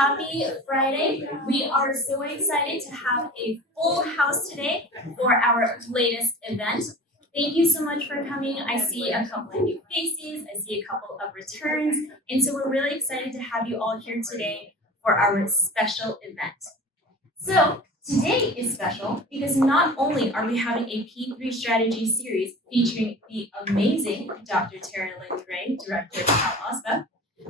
Happy Friday. We are so excited to have a full house today for our latest event. Thank you so much for coming. I see a couple of new faces, I see a couple of returns, and so we're really excited to have you all here today for our special event. So today is special because not only are we having a P3 strategy series featuring the amazing Dr. Lynn Gray, Director of CalOSBA,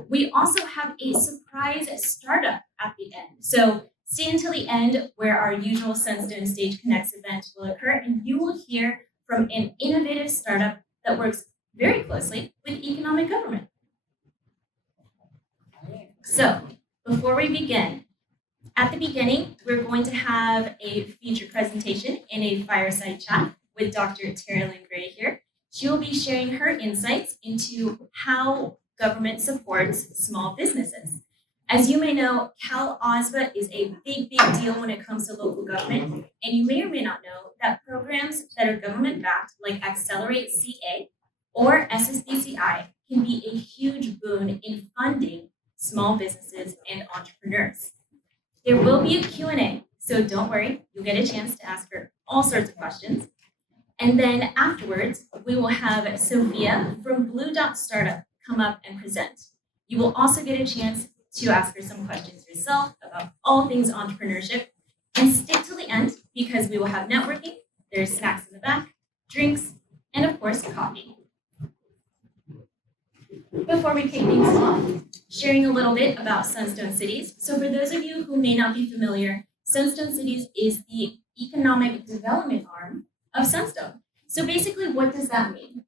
we also have a surprise startup at the end. So stay until the end where our usual Sunstone Stage Connects event will occur, and you will hear from an innovative startup that works very closely with economic government. So before we begin, at the beginning, we're going to have a featured presentation and a fireside chat with Dr. Lynn Gray here. She will be sharing her insights into how government supports small businesses. As you may know, CalOSBA is a big deal when it comes to local government, and you may or may not know that programs that are government-backed, like Accelerate CA or SSBCI, can be a huge boon in funding small businesses and entrepreneurs. There will be a Q&A, so don't worry, you'll get a chance to ask her all sorts of questions. And then afterwards, we will have Sophia from Blue Dot Startup come up and present. You will also get a chance to ask her some questions yourself about all things entrepreneurship. And stick till the end because we will have networking, there's snacks in the back, drinks, and of course, coffee. Before we kick things off, sharing a little bit about Sunstone Cities. So for those of you who may not be familiar, Sunstone Cities is the economic development arm of Sunstone. So basically, what does that mean?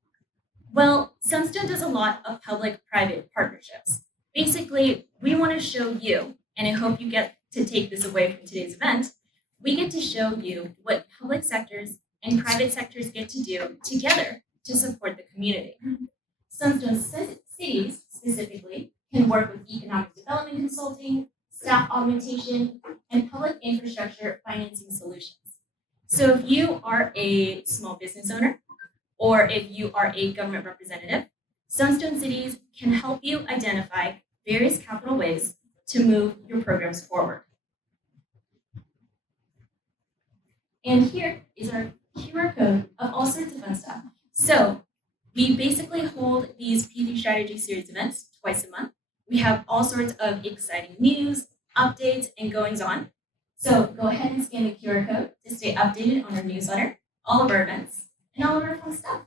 Well, Sunstone does a lot of public-private partnerships. Basically, we want to show you, and I hope you get to take this away from today's event, we get to show you what public sectors and private sectors get to do together to support the community. Sunstone Cities, specifically, can work with economic development consulting, staff augmentation, and public infrastructure financing solutions. So if you are a small business owner, or if you are a government representative, Sunstone Cities can help you identify various capital ways to move your programs forward. And here is our QR code of all sorts of fun stuff. So we basically hold these P3 Strategy Series events twice a month. We have all sorts of exciting news, updates, and goings on. So go ahead and scan the QR code to stay updated on our newsletter, all of our events, and all of our fun stuff.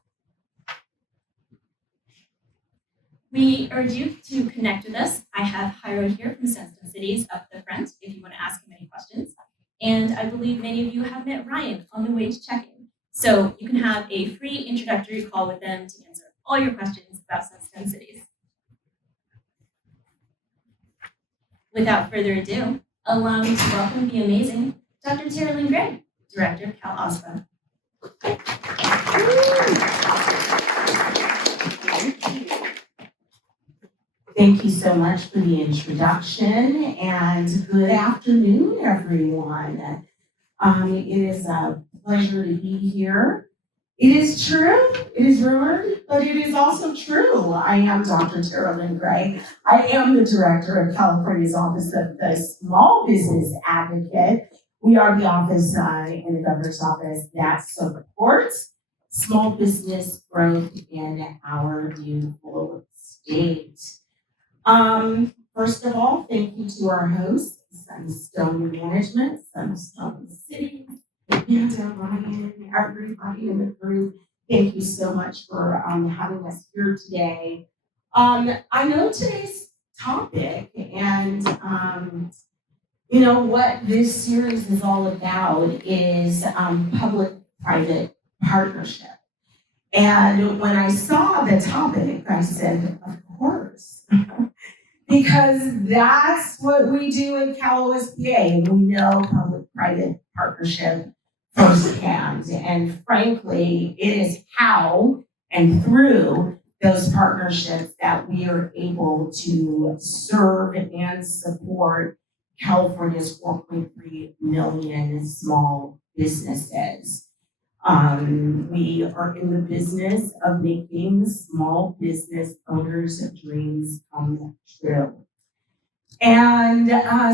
We urge you to connect with us. I have Jairo here from Sunstone Cities up the front if you want to ask him any questions. And I believe many of you have met Ryan on the way to check-in. So you can have a free introductory call with them to answer all your questions about Sunstone Cities. Without further ado, allow me to welcome the amazing Dr. Lynn Gray, Director of CalOSBA. Thank you so much for the introduction, and good afternoon, everyone. It is a pleasure to be here. It is true, it is rumored, but it is also true. I am Dr. Lynn Gray. I am the Director of California's Office of the Small Business Advocate. We are the office in the governor's office that supports small business growth in our beautiful state. First of all, thank you to our hosts, Sunstone Management, Sunstone City, and Ryan, and everybody in the group. Thank you so much for having us here today. I know today's topic and what this series is all about is public-private partnership. And when I saw the topic, I said, of course. Because that's what we do in CalOSBA. We know public-private partnership firsthand. And frankly, it is how and through those partnerships that we are able to serve and support California's 4.3 million small businesses. We are in the business of making small business owners' dreams come true. And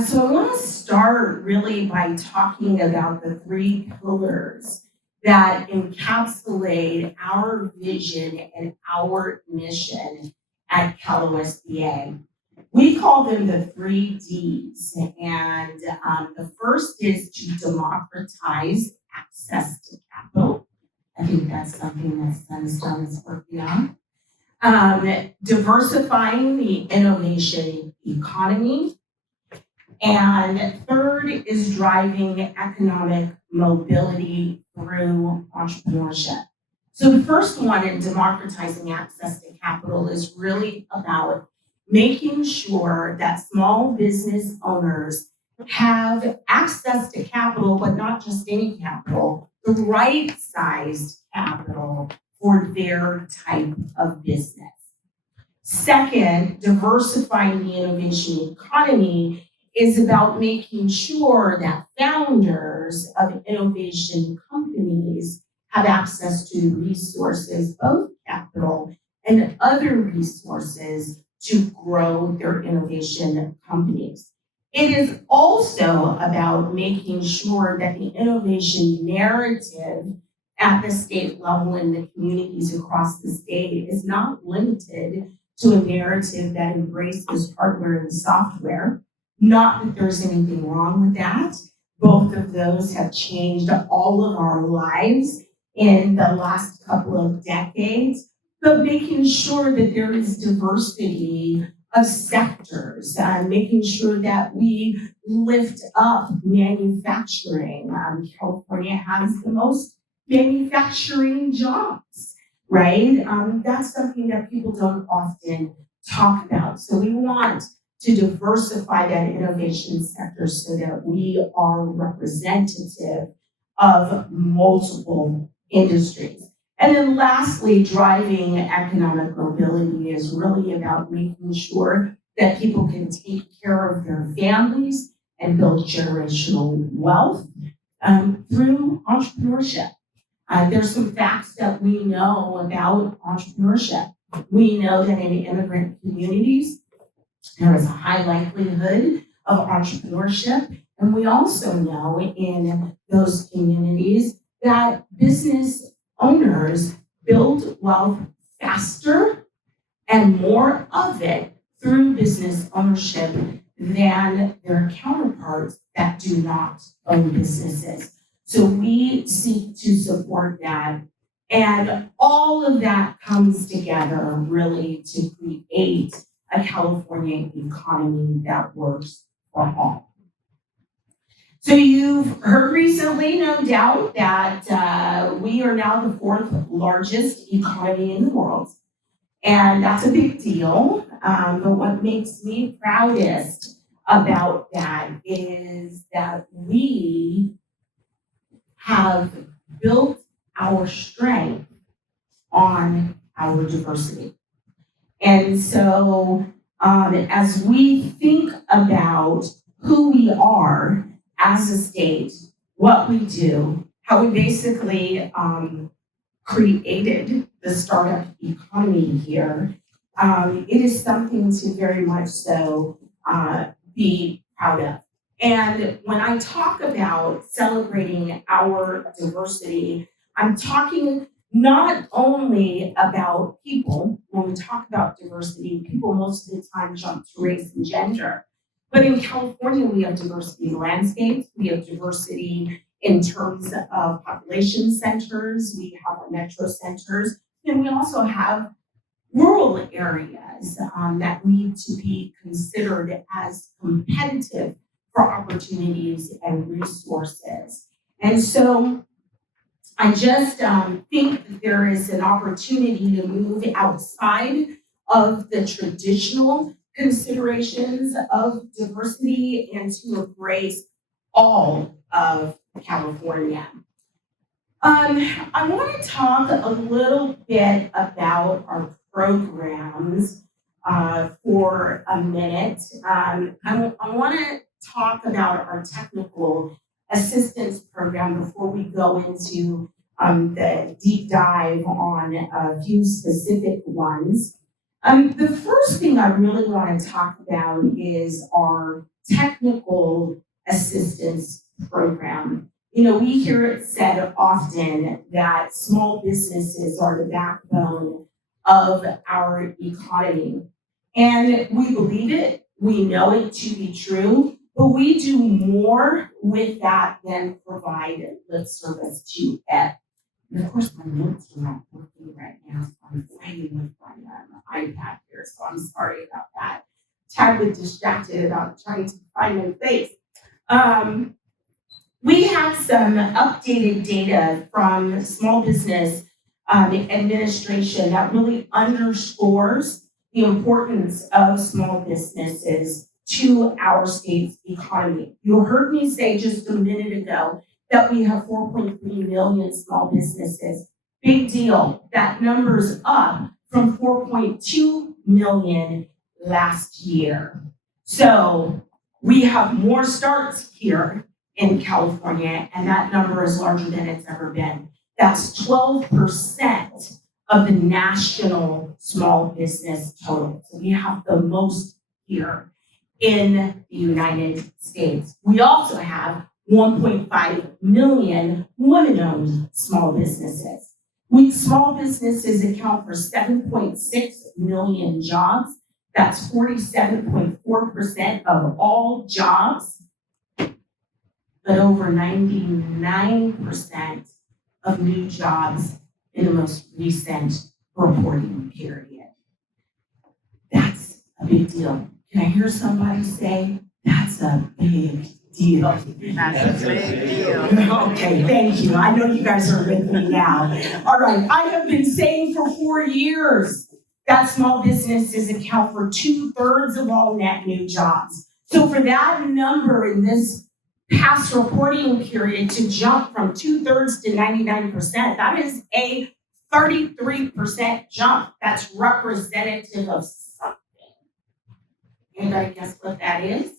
so I want to start really by talking about the three pillars that encapsulate our vision and our mission at CalOSBA. We call them the 3Ds, and the first is to democratize access to capital. I think that's something that Sunstone is working on. Diversifying the innovation economy. And third is driving economic mobility through entrepreneurship. So the first one in democratizing access to capital is really about making sure that small business owners have access to capital, but not just any capital, the right sized capital for their type of business. Second, diversifying the innovation economy is about making sure that founders of innovation companies have access to resources, both capital and other resources, to grow their innovation companies. It is also about making sure that the innovation narrative at the state level and the communities across the state is not limited to a narrative that embraces hardware and software. Not that there's anything wrong with that. Both of those have changed all of our lives in the last couple of decades, but making sure that there is diversity of sectors, making sure that we lift up manufacturing. California has the most manufacturing jobs, right? That's something that people don't often talk about. So we want to diversify that innovation sector so that we are representative of multiple industries. And then lastly, driving economic mobility is really about making sure that people can take care of their families and build generational wealth through entrepreneurship. There's some facts that we know about entrepreneurship. We know that in immigrant communities, there is a high likelihood of entrepreneurship. And we also know in those communities that business owners build wealth faster and more of it through business ownership than their counterparts that do not own businesses. So we seek to support that. And all of that comes together really to create a California economy that works for all. So you've heard recently, no doubt, that we are now the fourth largest economy in the world. And that's a big deal. But what makes me proudest about that is that we have built our strength on our diversity. And so as we think about who we are as a state, what we do, how we basically created the startup economy here, it is something to very much so be proud of. And when I talk about celebrating our diversity, I'm talking not only about people. When we talk about diversity, people most of the time jump to race and gender. But in California, we have diversity in landscapes, we have diversity in terms of population centers, we have our metro centers, and we also have rural areas that need to be considered as competitive for opportunities and resources. And so I just think that there is an opportunity to move outside of the traditional considerations of diversity and to embrace all of California. I want to talk a little bit about our programs for a minute. I want to talk about our technical assistance program before we go into the deep dive on a few specific ones. The first thing I really want to talk about is our technical assistance program. You know, we hear it said often that small businesses are the backbone of our economy. And we believe it, we know it to be true, but we do more with that than provide lip service to it. And of course, my notes are not working right now, so I'm fighting with my iPad here, so I'm sorry about that. Tad was distracted about trying to find my place. We have some updated data from Small Business Administration that really underscores the importance of small businesses to our state's economy. You heard me say just a minute ago that we have 4.3 million small businesses. Big deal. That number's up from 4.2 million last year. So we have more starts here in California, and that number is larger than it's ever been. That's 12% of the national small business total. So we have the most here in the United States. We also have 1.5 million women-owned small businesses. Small businesses account for 7.6 million jobs. That's 47.4% of all jobs, but over 99% of new jobs in the most recent reporting period. That's a big deal. Can I hear somebody say, that's a big deal? That's a big deal. Okay, thank you. I know you guys are with me now. All right, I have been saying for 4 years that small businesses account for 2/3 of all net new jobs. So for that number in this past reporting period to jump from 2/3 to 99%, that is a 33% jump. That's representative of something. Anybody guess what that is?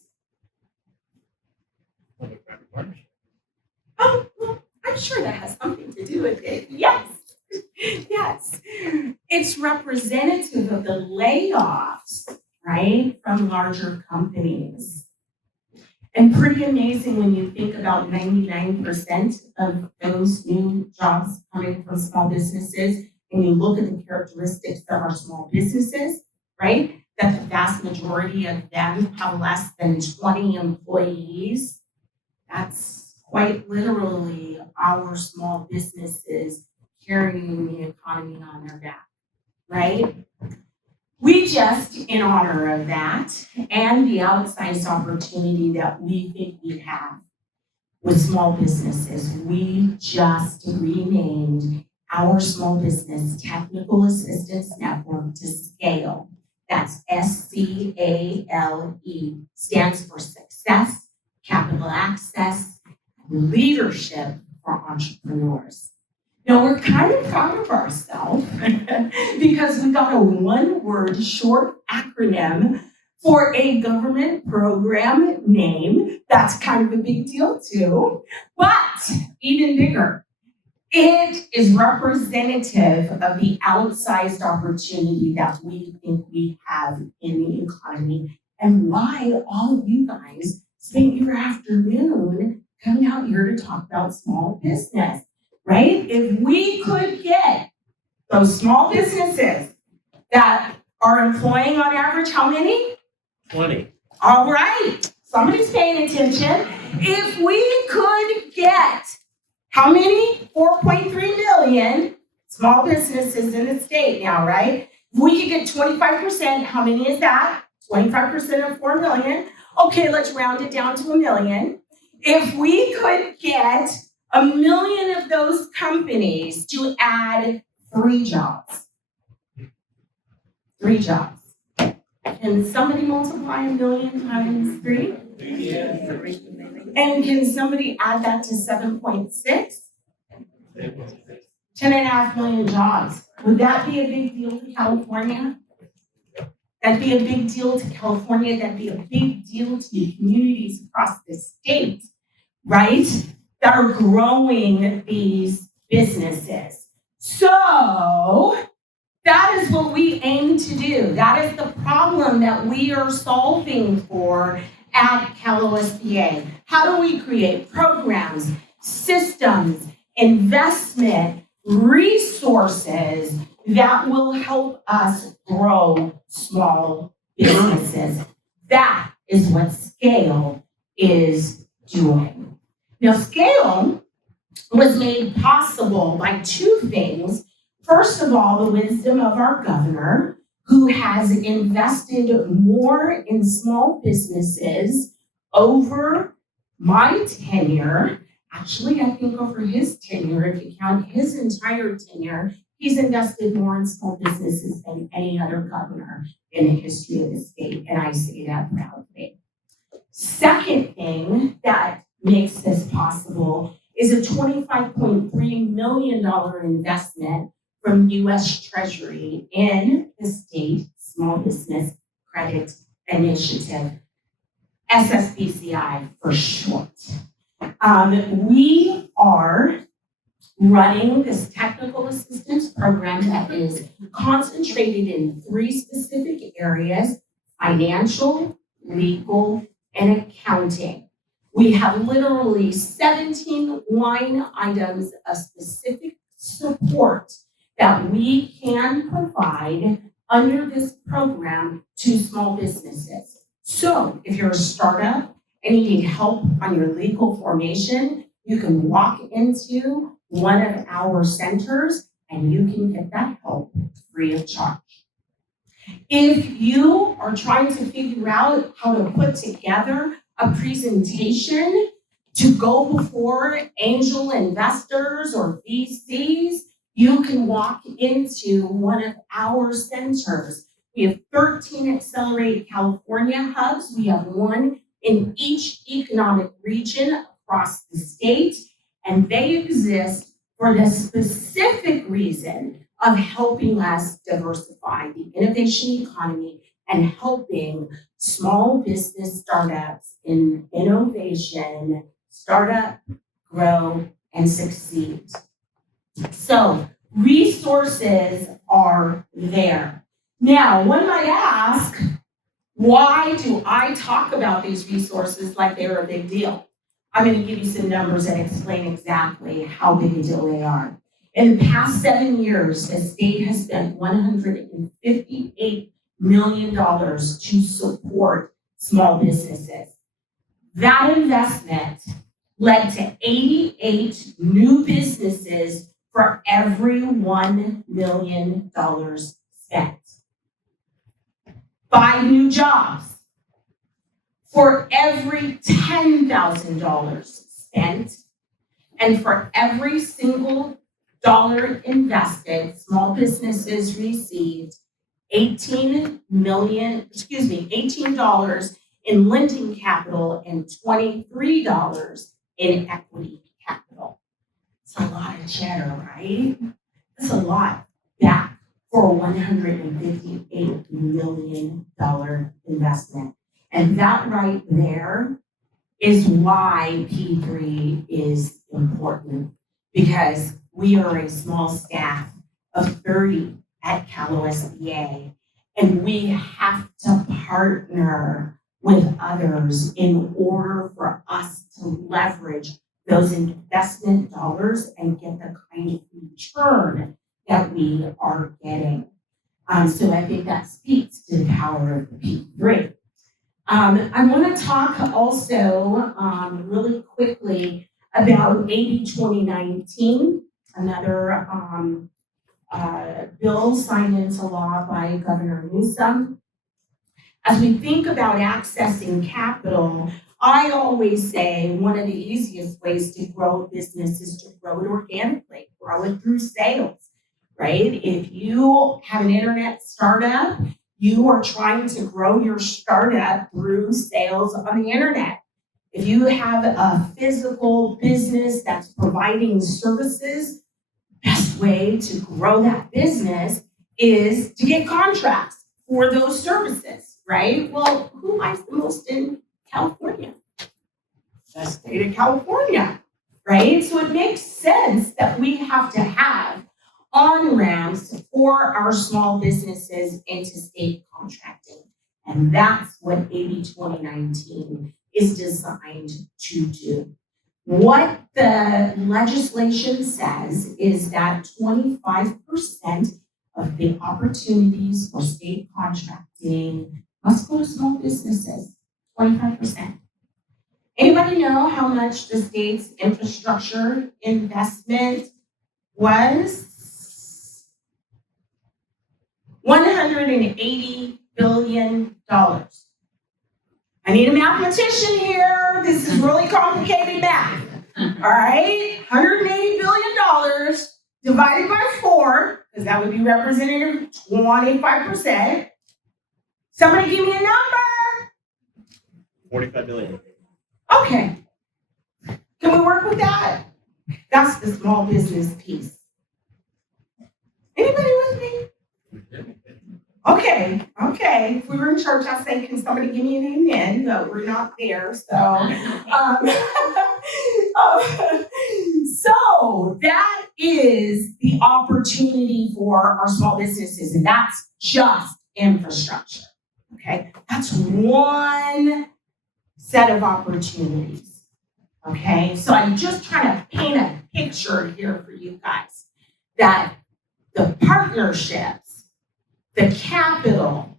Oh, well, I'm sure that has something to do with it. Yes. Yes. It's representative of the layoffs, right, from larger companies. And pretty amazing when you think about 99% of those new jobs coming from small businesses, and you look at the characteristics of our small businesses, right? That the vast majority of them have less than 20 employees. That's quite literally our small businesses carrying the economy on their back, right? We just, in honor of that and the outsized opportunity that we think we have with small businesses, we just renamed our Small Business Technical Assistance Network to SCALE. That's SCALE, stands for Success, Capital Access, Leadership for Entrepreneurs. Now, we're kind of proud of ourselves because we got a one-word short acronym for a government program name. That's kind of a big deal too, but even bigger, it is representative of the outsized opportunity that we think we have in the economy and why all of you guys spent your afternoon coming out here to talk about small business. Right? If we could get those small businesses that are employing on average, how many? 20. All right. Somebody's paying attention. If we could get how many? 4.3 million small businesses in the state now, right? If we could get 25%, how many is that? 25% of 4 million. Okay, let's round it down to 1 million. If we could get 1 million of those companies to add 3 jobs. 3 jobs. Can somebody multiply 1 million times 3? Yeah. And can somebody add that to 7.6? 10.5 million jobs. Would that be a big deal to California? That'd be a big deal to California. That'd be a big deal to the communities across the state, right? That are growing these businesses. So That is what we aim to do. That is the problem that we are solving for at CalOSBA. How do we create programs, systems, investment, resources that will help us grow small businesses? That is what Scale is doing. Now, Scale was made possible by two things. First of all, the wisdom of our governor, who has invested more in small businesses over my tenure. Actually, I think over his tenure, if you count his entire tenure, he's invested more in small businesses than any other governor in the history of the state, and I say that proudly. Second thing that makes this possible is a $25.3 million investment from U.S. Treasury in the State Small Business Credit Initiative, SSBCI for short. We are running this technical assistance program that is concentrated in three specific areas: financial, legal, and accounting. We have literally 17 line items of specific support that we can provide under this program to small businesses. So if you're a startup and you need help on your legal formation, you can walk into one of our centers and you can get that help free of charge. If you are trying to figure out how to put together a presentation to go before angel investors or VCs, you can walk into one of our centers. We have 13 Accelerate California hubs. We have one in each economic region across the state, and they exist for the specific reason of helping us diversify the innovation economy and helping small business startups in innovation startup, grow, and succeed. So resources are there. Now, one might ask, why do I talk about these resources like they're a big deal? I'm going to give you some numbers that explain exactly how big a deal they are. In the past 7 years, the state has spent $158 million to support small businesses. That investment led to 88 new businesses for every $1 million spent. 5 new jobs for every $10,000 spent, and for every single dollar invested, small businesses received $18 in lending capital and $23 in equity capital. It's a lot of cheddar, right? That's a lot back for a $158 million investment. And that right there is why P3 is important, because we are a small staff of 30 at CalOSBA, and we have to partner with others in order for us to leverage those investment dollars and get the kind of return that we are getting. So I think that speaks to the power of the P3. I want to talk also really quickly about AB 2019, another bill signed into law by Governor Newsom. As we think about accessing capital, I always say one of the easiest ways to grow a business is to grow it organically, grow it through sales, right? If you have an internet startup, you are trying to grow your startup through sales on the internet. If you have a physical business that's providing services, best way to grow that business is to get contracts for those services, right? Well, who buys the most in California? The state of California, right? So it makes sense that we have to have on-ramps for our small businesses into state contracting. And that's what AB 2019 is designed to do. What the legislation says is that 25% of the opportunities for state contracting must go to small businesses, 25%. Anybody know how much the state's infrastructure investment was? $180 billion. I need a mathematician here. This is really complicated math. All right, $180 billion divided by 4, because that would be representative 25%. Somebody give me a number. 45 billion. Okay. Can we work with that? That's the small business piece. Anybody with me? Okay. If we were in church, I'd say, can somebody give me an amen? But we're not there, so. So that is the opportunity for our small businesses, and that's just infrastructure. Okay, that's one set of opportunities. Okay, so I'm just trying to paint a picture here for you guys that the partnerships, the capital,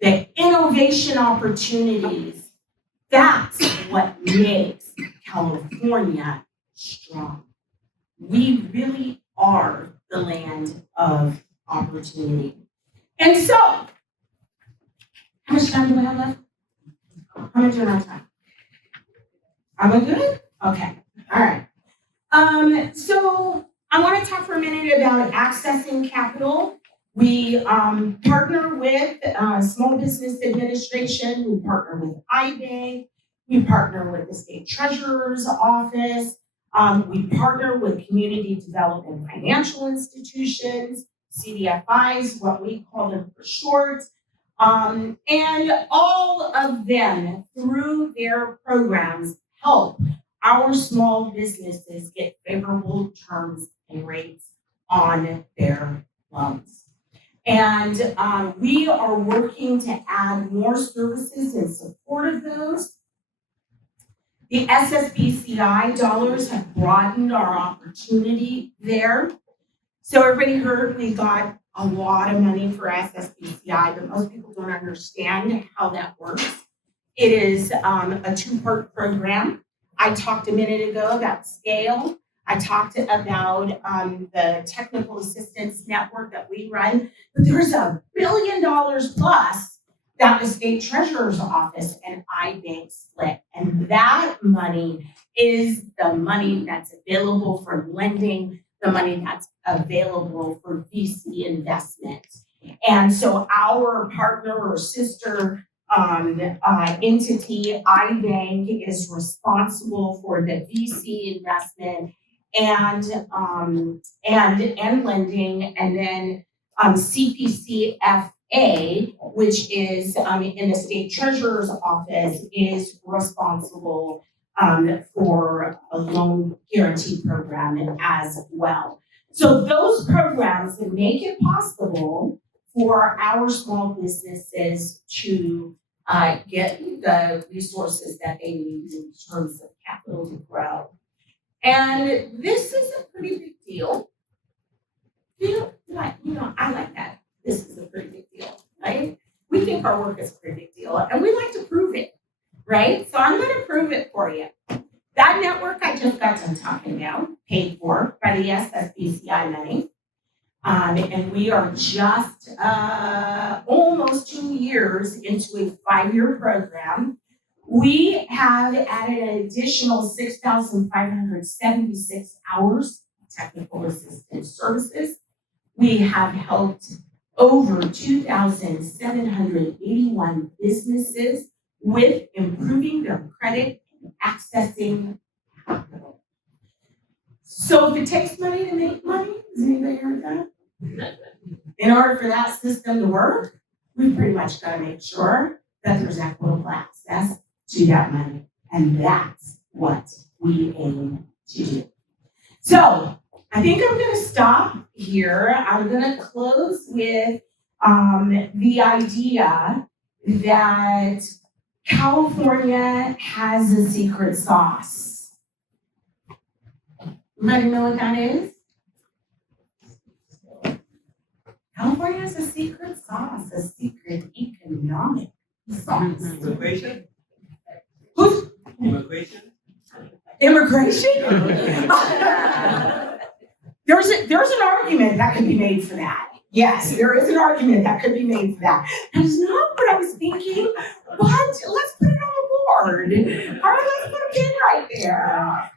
the innovation opportunities, that's what makes California strong. We really are the land of opportunity. And so, how much time do I have left? How am I doing on time? Am I good? Okay, all right. So I want to talk for a minute about accessing capital. We partner with Small Business Administration, we partner with iBank, we partner with the State Treasurer's Office, we partner with Community Development Financial Institutions, CDFIs, what we call them for short, and all of them, through their programs, help our small businesses get favorable terms and rates on their loans. And we are working to add more services in support of those. The SSBCI dollars have broadened our opportunity there. So everybody heard we got a lot of money for SSBCI, but most people don't understand how that works. It is a two-part program. I talked a minute ago about scale. I talked about the technical assistance network that we run, but there's $1 billion plus that the State Treasurer's Office and iBank split. And that money is the money that's available for lending, the money that's available for VC investment. And so our partner or sister entity, iBank, is responsible for the VC investment and lending, and then CPCFA, which is in the State Treasurer's Office, is responsible for a loan guarantee program as well. So those programs make it possible for our small businesses to get the resources that they need in terms of capital to grow. And this is a pretty big deal. I like that. This is a pretty big deal, right? We think our work is a pretty big deal, and we like to prove it, right? So I'm going to prove it for you. That network I just got done talking about, paid for by the SSBCI money, and we are just almost 2 years into a 5-year program. We have added an additional 6,576 hours of technical assistance services. We have helped over 2,781 businesses with improving their credit and accessing capital. So if it takes money to make money, has anybody heard that? In order for that system to work, we pretty much got to make sure that there's equitable access to that money. And that's what we aim to do. So I think I'm gonna stop here. I'm gonna close with the idea that California has a secret sauce. Anybody know what that is? California has a secret sauce, a secret economic sauce. Immigration? Who's Immigration? immigration? There's an argument that could be made for that. Yes, there is an argument that could be made for that. That is not what I was thinking, but let's put it on the board. All right, let's put a pin right there.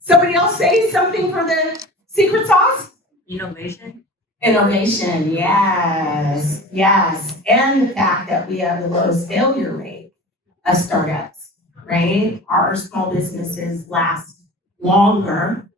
Somebody else say something for the secret sauce? Innovation. Innovation, yes, yes. And the fact that we have the lowest failure rate of startups, right? Our small businesses last longer,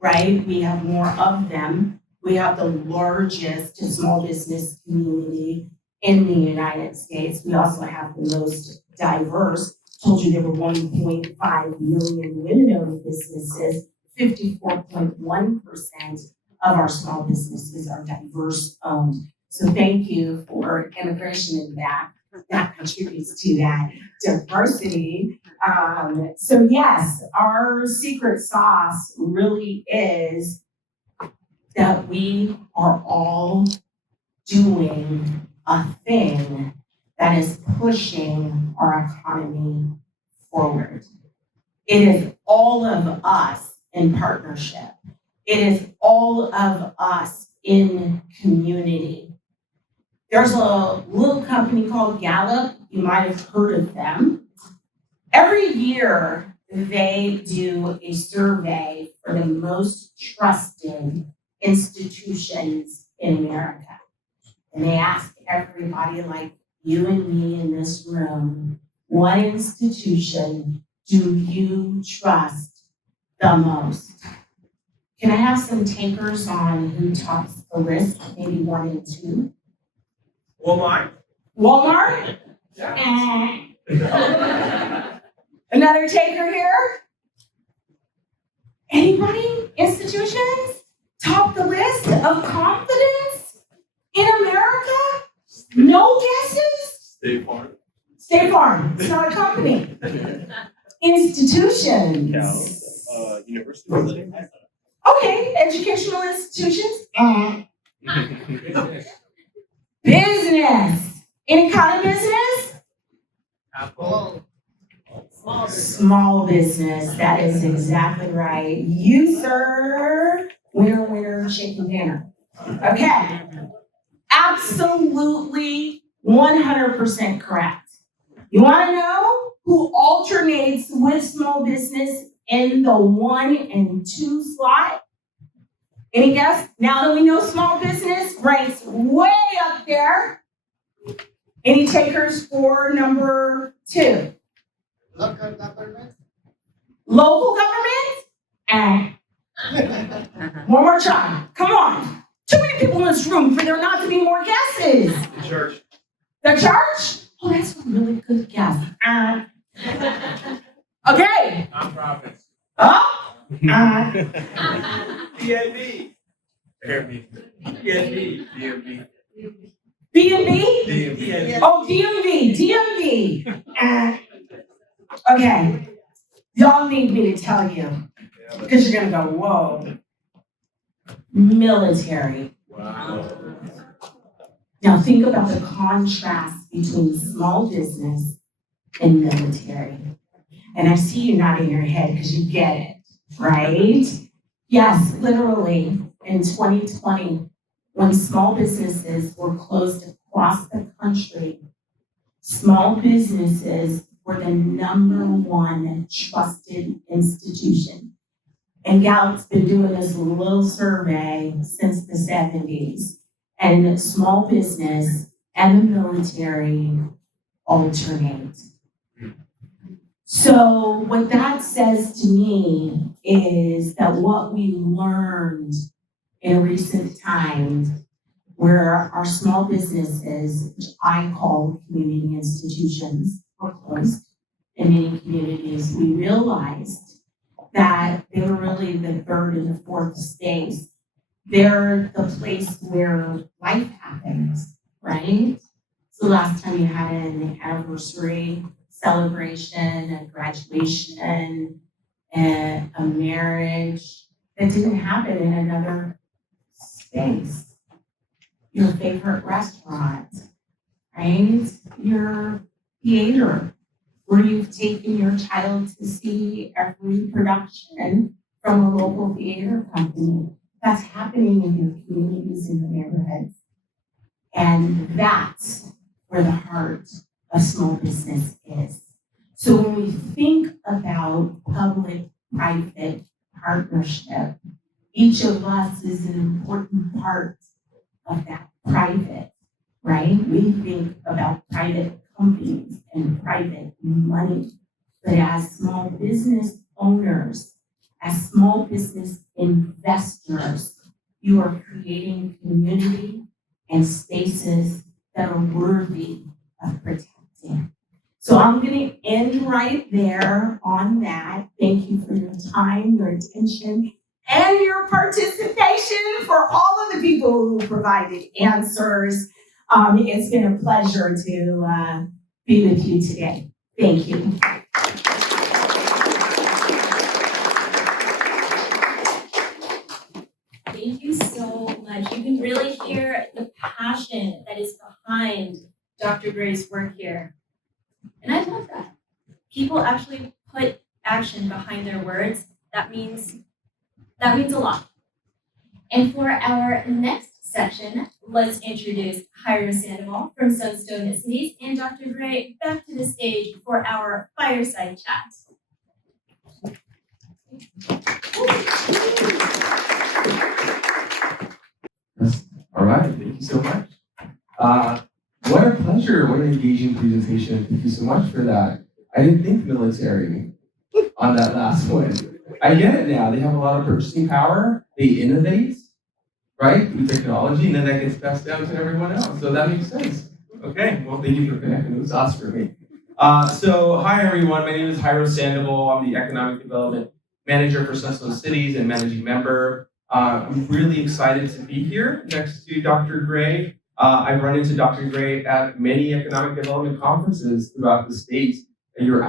right? We have more of them. We have the largest small business community in the United States. We also have the most diverse. Told you there were 1.5 million women-owned businesses. 54.1% of our small businesses are diverse owned. So thank you for immigration in that. That contributes to that diversity. So yes, our secret sauce really is that we are all doing a thing that is pushing our economy forward. It is all of us in partnership. It is all of us in community. There's a little company called Gallup. You might have heard of them. Every year, they do a survey for the most trusted institutions in America. And they ask everybody like you and me in this room, what institution do you trust the most? Can I have some takers on who tops the list, maybe 1 and 2? Walmart? Walmart? Another taker here? Anybody? Institutions? Top the list of confidence in America? No guesses? State Farm. State Farm, it's not a company. Institutions. University. Okay, educational institutions. Business. Any kind of business? Apple. Small business, that is exactly right. You, sir, winner, chicken dinner. Okay, absolutely 100% correct. You want to know who alternates with small business in the 1 and 2 slot? Any guess? Now that we know small business ranks way up there. Any takers for number 2? Local government? Local government? One more try. Come on. Too many people in this room for there not to be more guesses. The church. The church? Oh, that's a really good guess. Okay. Nonprofits. Oh. DAB. DAB. B&B? Oh, DMV. Okay. Y'all need me to tell you. Because you're going to go, whoa. Military. Wow. Now think about the contrast between small business and military. And I see you nodding your head because you get it, right? Yes, literally in 2020, when small businesses were closed across the country, small businesses were the #1 trusted institution. And Gallup's been doing this little survey since the 70s. And small business and the military alternate. So what that says to me is that what we learned in recent times, where our small businesses, which I call community institutions, were closed in many communities, we realized that they were really the third and the fourth space. They're the place where life happens, right? So last time you had an anniversary celebration, a graduation, a marriage, that didn't happen in another space. Your favorite restaurant, right? Your theater, where you've taken your child to see every production from a local theater company. That's happening in your communities, in the neighborhoods. And that's where the heart of small business is. So when we think about public-private partnership, each of us is an important part of that private, right? We think about private companies and private money. But as small business owners, as small business investors, you are creating community and spaces that are worthy of protecting. So I'm going to end right there on that. Thank you for your time, your attention, and your participation for all of the people who provided answers. It's been a pleasure to be with you today. Thank you. Thank you so much. You can really hear the passion that is behind Dr. Gray's work here. And I love that. People actually put action behind their words. That means a lot. And for our next section, let's introduce Jairo Sandoval from Sunstone Cities and Dr. Gray back to the stage for our fireside chat. All right, thank you so much. What a pleasure, what an engaging presentation. Thank you so much for that. I didn't think military on that last one. I get it now. They have a lot of purchasing power. They innovate, right, through technology, and then that gets passed down to everyone else. So that makes sense. Okay, well, thank you for connecting those dots for me. So hi, everyone. My name is Jairo Sandoval. I'm the Economic Development Manager for Sunstone Cities and Managing Member. I'm really excited to be here next to Dr. Gray. I've run into Dr. Gray at many economic development conferences throughout the state. And you're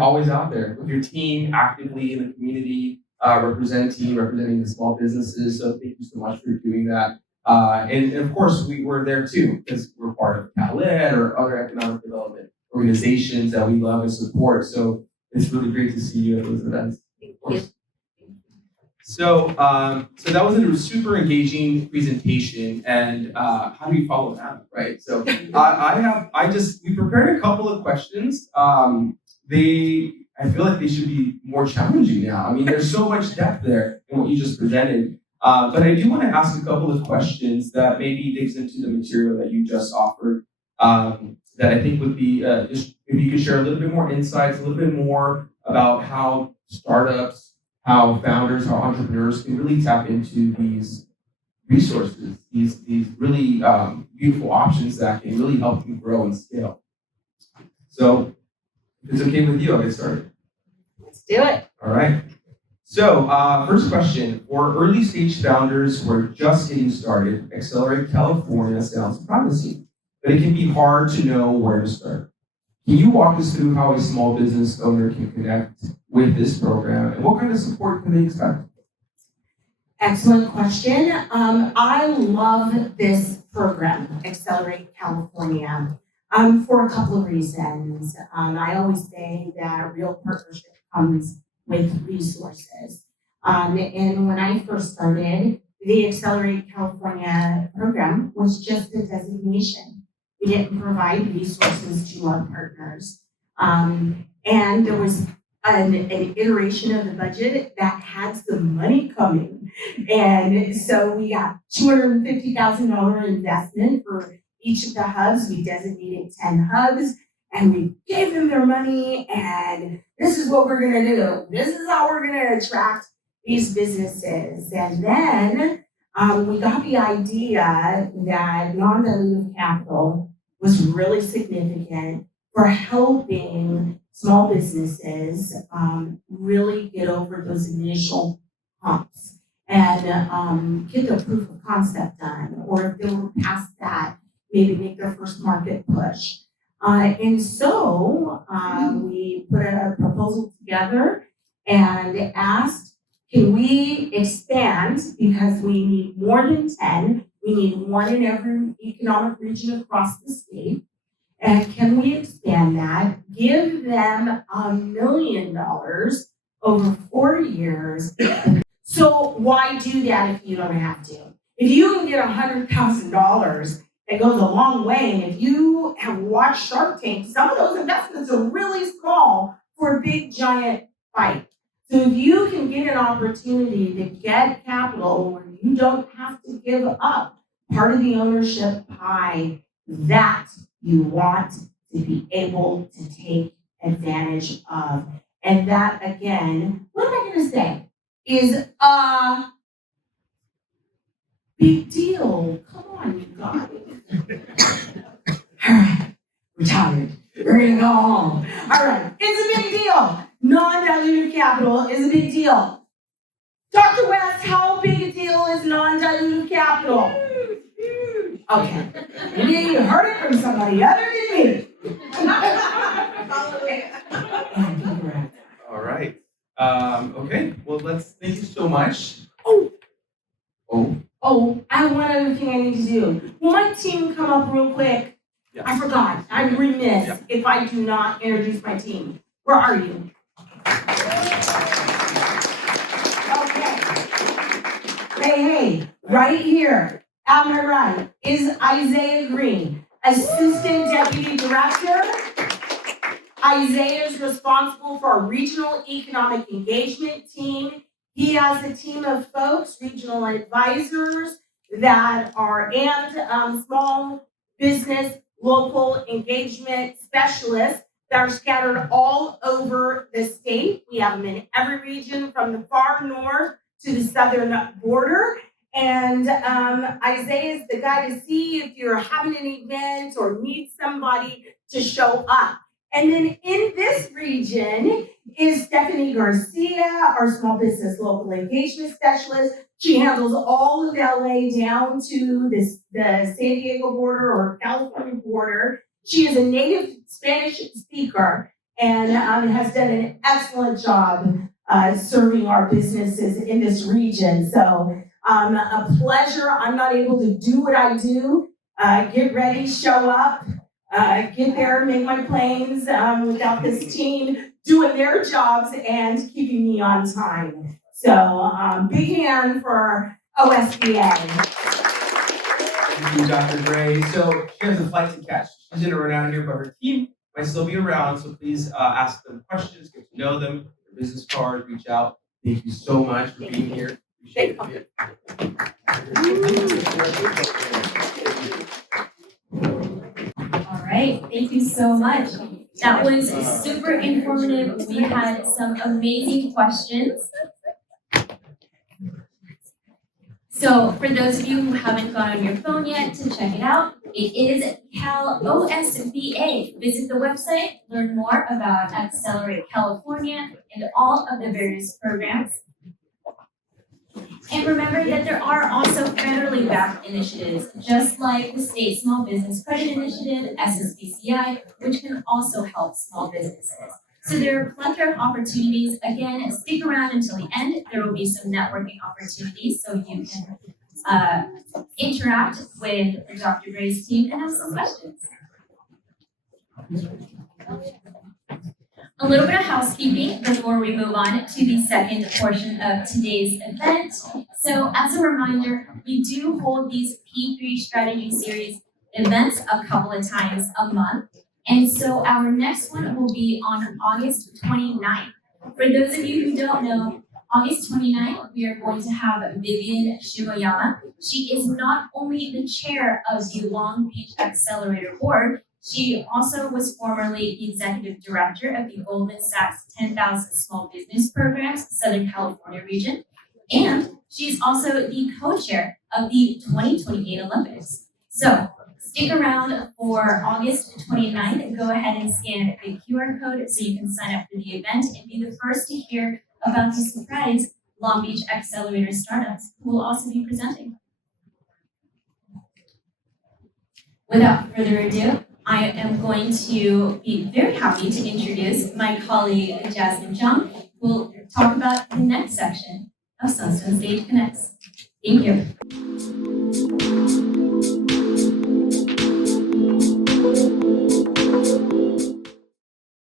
always out there with your team actively in the community, representing the small businesses. So thank you so much for doing that. And of course, we were there too, because we're part of CalOSBA or other economic development organizations that we love and support. So it's really great to see you at those events. Of course. So that was a super engaging presentation, and how do we follow that, right? So we prepared a couple of questions. I feel like they should be more challenging now. I mean, there's so much depth there in what you just presented. But I do want to ask a couple of questions that maybe digs into the material that you just offered. That I think would be just if you could share a little bit more insights, a little bit more about how startups, how founders, how entrepreneurs can really tap into these resources, these really beautiful options that can really help them grow and scale. So, if it's okay with you, I'll get started. Let's do it. All right. So, first question. For early stage founders who are just getting started, Accelerate California sounds promising, but it can be hard to know where to start. Can you walk us through how a small business owner can connect with this program and what kind of support can they expect? Excellent question. I love this program, Accelerate California, for a couple of reasons. I always say that real partnership comes with resources. And when I first started, the Accelerate California program was just a designation. We didn't provide resources to our partners. And there was an iteration of the budget that had some money coming. And so we got $250,000 investment for each of the hubs. We designated 10 hubs and we gave them their money, and this is what we're gonna do. This is how we're gonna attract these businesses. And then we got the idea that non-dilutive capital was really significant for helping small businesses really get over those initial humps and get the proof of concept done, or if they were past that, maybe make their first market push. And so we put a proposal together and asked, can we expand, because we need more than 10, we need one in every economic region across the state, and can we expand that, give them $1 million over 4 years? So why do that if you don't have to? If you can get $100,000, it goes a long way. And if you have watched Shark Tank, some of those investments are really small for a big giant fight. So if you can get an opportunity to get capital where you don't have to give up part of the ownership pie, that you want to be able to take advantage of. And that, again, what am I going to say, is a big deal. Come on, you guys. All right, we're tired. We're going to go home. All right, it's a big deal. Non-dilutive capital is a big deal. Dr. West, how big a deal is non-dilutive capital? Okay. Maybe you heard it from somebody other than me. All right. Okay. Well, thank you so much. I have one other thing I need to do. Will my team come up real quick? Yeah. I forgot. I'm remiss if I do not introduce my team. Where are you? Okay. Hey, right here. At my right is Isaiah Green, Assistant Deputy Director. Isaiah is responsible for our regional economic engagement team. He has a team of folks, regional advisors that are, and small business, local engagement specialists that are scattered all over the state. We have them in every region from the far north to the southern border. And Isaiah is the guy to see if you're having an event or need somebody to show up. And then in this region is Stephanie Garcia, our small business local engagement specialist. She handles all of LA down to the San Diego border or California border. She is a native Spanish speaker and has done an excellent job serving our businesses in this region. So a pleasure. I'm not able to do what I do. Get ready, show up, get there, make my planes without this team doing their jobs and keeping me on time. So big hand for OSBA. Thank you, Dr. Gray. So she has a flight to catch. She's going to run out of here, but her team might still be around. So please ask them questions, get to know them, their business cards, reach out. Thank you so much for being here. Appreciate it. All right, thank you so much. That was super informative. We had some amazing questions. So for those of you who haven't gone on your phone yet to check it out, it is CalOSBA. Visit the website, learn more about Accelerate California and all of the various programs. And remember that there are also federally backed initiatives, just like the State Small Business Credit Initiative, SSBCI, which can also help small businesses. So there are plenty of opportunities. Again, stick around until the end. There will be some networking opportunities so you can interact with Dr. Gray's team and ask some questions. A little bit of housekeeping before we move on to the second portion of today's event. So as a reminder, we do hold these P3 Strategy Series events a couple of times a month. And so our next one will be on August 29th. For those of you who don't know, August 29th, we are going to have Vivian Shibayama. She is not only the chair of the Long Beach Accelerator Board, she also was formerly the executive director of the Goldman Sachs 10,000 Small Business Programs, Southern California region. And she's also the co-chair of the 2028 Olympics. So Stick around for August 29th and go ahead and scan the QR code so you can sign up for the event and be the first to hear about the surprise Long Beach Accelerator startups who will also be presenting. Without further ado, I am going to be very happy to introduce my colleague Jasmine Zhang, who will talk about the next section of Sunstone Stage Connects. Thank you.